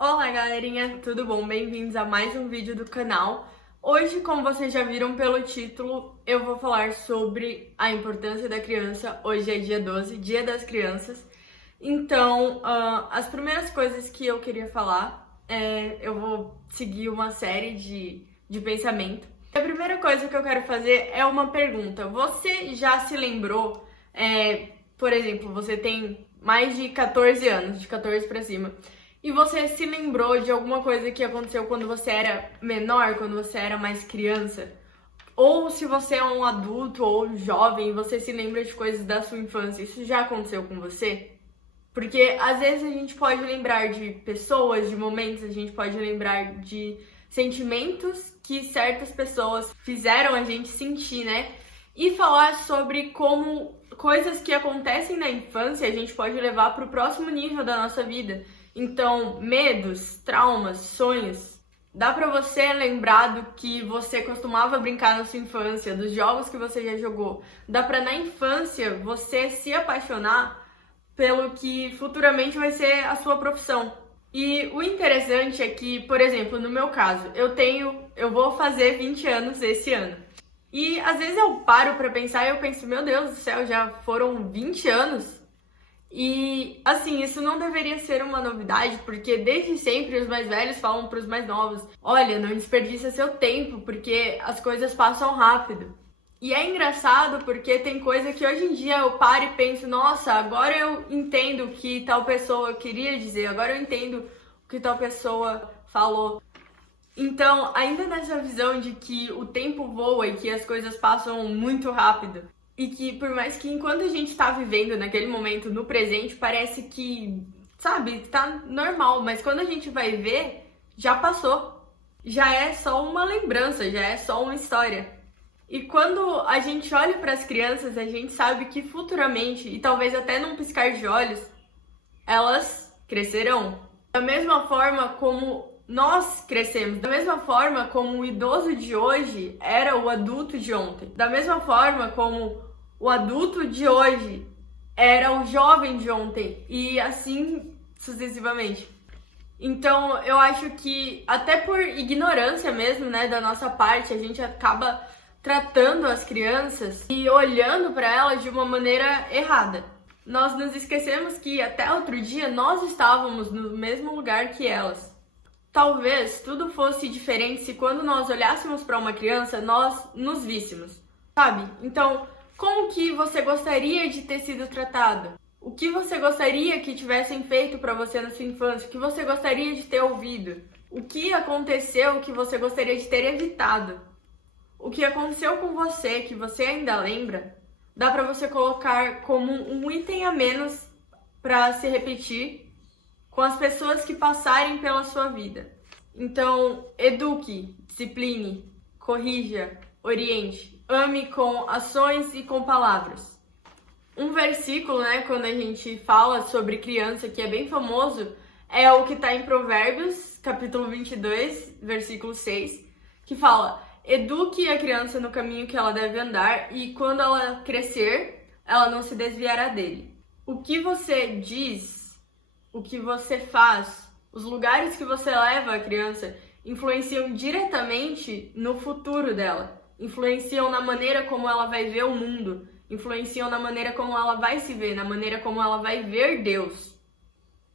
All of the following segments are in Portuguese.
Olá galerinha, tudo bom? Bem-vindos a mais um vídeo do canal. Hoje, como vocês já viram pelo título, eu vou falar sobre a importância da criança. Hoje é dia 12, Dia das Crianças. Então, as primeiras coisas que eu queria falar eu vou seguir uma série de pensamento. A primeira coisa que eu quero fazer é uma pergunta. Você já se lembrou, por exemplo, você tem mais de 14 anos, de 14 pra cima, e você se lembrou de alguma coisa que aconteceu quando você era menor, quando você era mais criança? Ou se você é um adulto ou jovem, você se lembra de coisas da sua infância, isso já aconteceu com você? Porque às vezes a gente pode lembrar de pessoas, de momentos, a gente pode lembrar de sentimentos que certas pessoas fizeram a gente sentir, né? E falar sobre como coisas que acontecem na infância a gente pode levar para o próximo nível da nossa vida. Então, medos, traumas, sonhos, dá pra você lembrar do que você costumava brincar na sua infância, dos jogos que você já jogou. Dá pra na infância você se apaixonar pelo que futuramente vai ser a sua profissão. E o interessante é que, por exemplo, no meu caso, eu vou fazer 20 anos esse ano. E às vezes eu paro pra pensar e eu penso, meu Deus do céu, já foram 20 anos? E, assim, isso não deveria ser uma novidade, porque desde sempre os mais velhos falam para os mais novos: olha, não desperdiça seu tempo, porque as coisas passam rápido. E é engraçado porque tem coisa que hoje em dia eu paro e penso: nossa, agora eu entendo o que tal pessoa queria dizer, agora eu entendo o que tal pessoa falou. Então, ainda nessa visão de que o tempo voa e que as coisas passam muito rápido, e que por mais que enquanto a gente tá vivendo naquele momento, no presente, parece que, sabe, tá normal, mas quando a gente vai ver, já passou. Já é só uma lembrança, já é só uma história. E quando a gente olha para as crianças, a gente sabe que futuramente, e talvez até num piscar de olhos, elas crescerão. Da mesma forma como nós crescemos, da mesma forma como o idoso de hoje era o adulto de ontem, da mesma forma como o adulto de hoje era o jovem de ontem, e assim sucessivamente. Então, eu acho que até por ignorância mesmo, né, da nossa parte, a gente acaba tratando as crianças e olhando para elas de uma maneira errada. Nós nos esquecemos que até outro dia nós estávamos no mesmo lugar que elas. Talvez tudo fosse diferente se quando nós olhássemos para uma criança, nós nos víssemos, sabe? Então, como que você gostaria de ter sido tratado? O que você gostaria que tivessem feito para você na sua infância? O que você gostaria de ter ouvido? O que aconteceu que você gostaria de ter evitado? O que aconteceu com você que você ainda lembra, dá para você colocar como um item a menos para se repetir com as pessoas que passarem pela sua vida. Então, eduque, discipline, corrija, oriente. Ame com ações e com palavras. Um versículo, né, quando a gente fala sobre criança, que é bem famoso, é o que está em Provérbios, capítulo 22, versículo 6, que fala: eduque a criança no caminho que ela deve andar, e quando ela crescer, ela não se desviará dele. O que você diz, o que você faz, os lugares que você leva a criança influenciam diretamente no futuro dela. Influenciam na maneira como ela vai ver o mundo, influenciam na maneira como ela vai se ver, na maneira como ela vai ver Deus.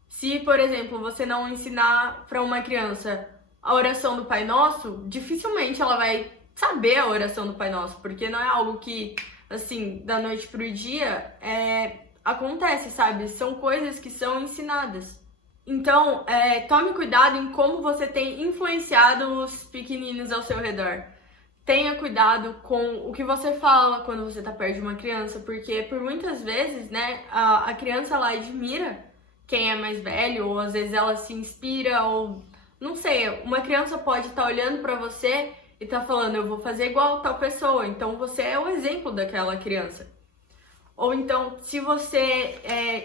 Se, por exemplo, você não ensinar para uma criança a oração do Pai Nosso, dificilmente ela vai saber a oração do Pai Nosso, porque não é algo que, assim, da noite pro dia acontece, sabe? São coisas que são ensinadas. Então, tome cuidado em como você tem influenciado os pequeninos ao seu redor. Tenha cuidado com o que você fala quando você tá perto de uma criança, porque por muitas vezes, né, a criança ela admira quem é mais velho, ou às vezes ela se inspira, ou não sei, uma criança pode estar olhando pra você e tá falando: eu vou fazer igual tal pessoa, então você é o exemplo daquela criança. Ou então, se você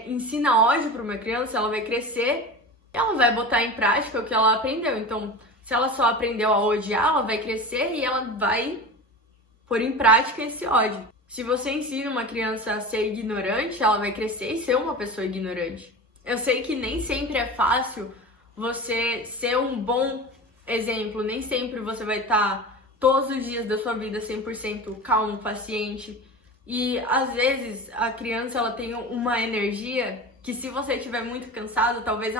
ensina ódio pra uma criança, ela vai crescer, ela vai botar em prática o que ela aprendeu. Então, se ela só aprendeu a odiar, ela vai crescer e ela vai pôr em prática esse ódio. Se você ensina uma criança a ser ignorante, ela vai crescer e ser uma pessoa ignorante. Eu sei que nem sempre é fácil você ser um bom exemplo. Nem sempre você vai estar todos os dias da sua vida 100% calmo, paciente. E às vezes a criança ela tem uma energia que, se você estiver muito cansado, talvez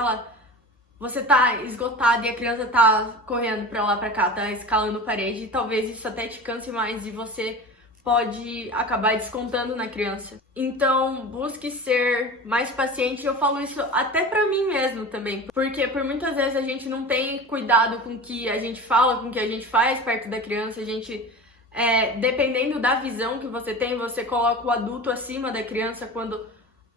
você tá esgotado e a criança tá correndo pra lá pra cá, tá escalando parede, e talvez isso até te canse mais e você pode acabar descontando na criança. Então, busque ser mais paciente. Eu falo isso até pra mim mesmo também, porque por muitas vezes a gente não tem cuidado com o que a gente fala, com o que a gente faz perto da criança. A gente, dependendo da visão que você tem, você coloca o adulto acima da criança, quando,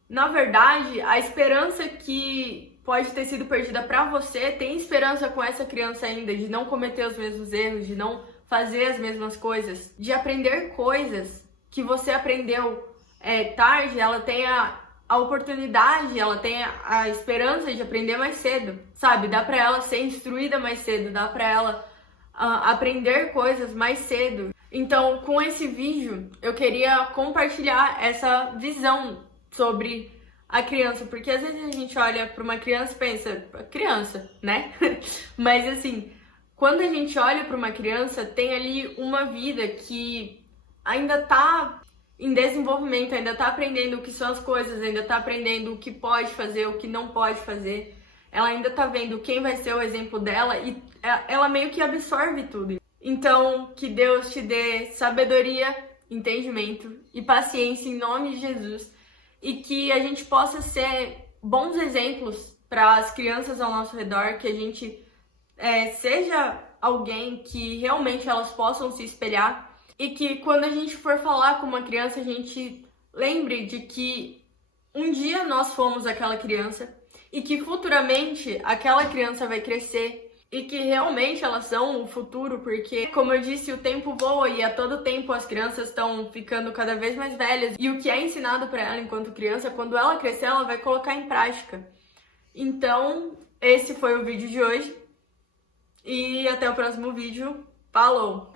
na verdade, a esperança que pode ter sido perdida pra você, tem esperança com essa criança ainda, de não cometer os mesmos erros, de não fazer as mesmas coisas, de aprender coisas que você aprendeu tarde. Ela tem a oportunidade, ela tem a esperança de aprender mais cedo, sabe? Dá pra ela ser instruída mais cedo, dá pra ela aprender coisas mais cedo. Então, com esse vídeo, eu queria compartilhar essa visão sobre a criança, porque às vezes a gente olha pra uma criança e pensa, criança, né? Mas assim, quando a gente olha para uma criança, tem ali uma vida que ainda tá em desenvolvimento, ainda tá aprendendo o que são as coisas, ainda tá aprendendo o que pode fazer, o que não pode fazer. Ela ainda tá vendo quem vai ser o exemplo dela e ela meio que absorve tudo. Então, que Deus te dê sabedoria, entendimento e paciência em nome de Jesus, e que a gente possa ser bons exemplos para as crianças ao nosso redor, que a gente seja alguém que realmente elas possam se espelhar, e que quando a gente for falar com uma criança, a gente lembre de que um dia nós fomos aquela criança e que futuramente aquela criança vai crescer e que realmente elas são o futuro, porque, como eu disse, o tempo voa e a todo tempo as crianças estão ficando cada vez mais velhas, e o que é ensinado para ela enquanto criança, quando ela crescer, ela vai colocar em prática. Então, esse foi o vídeo de hoje. E até o próximo vídeo. Falou!